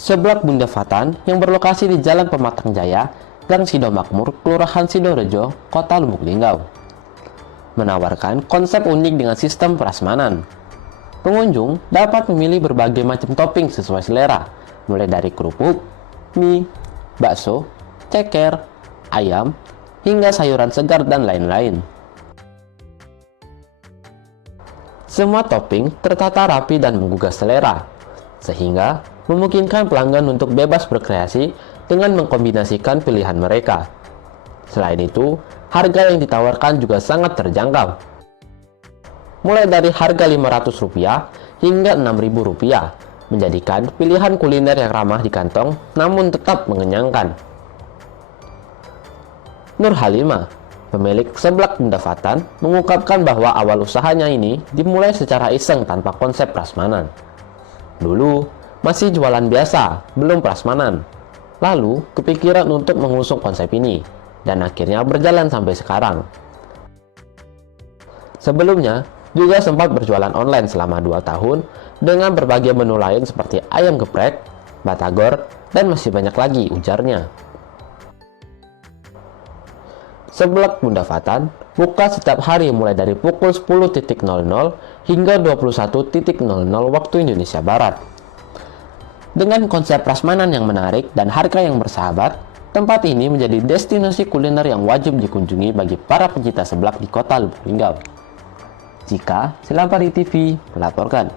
Seblak Bunda Fatan yang berlokasi di Jalan Pematang Jaya, Gang Sidomakmur, Kelurahan Sidorejo, Kota Lubuk Linggau. Menawarkan konsep unik dengan sistem prasmanan. Pengunjung dapat memilih berbagai macam topping sesuai selera, mulai dari kerupuk, mie, bakso, ceker, ayam, hingga sayuran segar dan lain-lain. Semua topping tertata rapi dan menggugah selera, sehingga memungkinkan pelanggan untuk bebas berkreasi dengan mengkombinasikan pilihan mereka. Selain itu, harga yang ditawarkan juga sangat terjangkau. Mulai dari harga Rp500 hingga Rp6.000, menjadikan pilihan kuliner yang ramah di kantong namun tetap mengenyangkan. Nur Halimah, pemilik Seblak Bunda Fatan, mengungkapkan bahwa awal usahanya ini dimulai secara iseng tanpa konsep prasmanan. Dulu, masih jualan biasa, belum prasmanan. Lalu, kepikiran untuk mengusung konsep ini, dan akhirnya berjalan sampai sekarang. Sebelumnya, juga sempat berjualan online selama 2 tahun dengan berbagai menu lain seperti ayam geprek, batagor, dan masih banyak lagi, ujarnya. Seblak Bunda Fatan buka setiap hari mulai dari pukul 10.00 hingga 21.00 waktu Indonesia Barat. Dengan konsep prasmanan yang menarik dan harga yang bersahabat, tempat ini menjadi destinasi kuliner yang wajib dikunjungi bagi para pencinta seblak di Kota Lubuk Linggau. Cika Silapari TV melaporkan.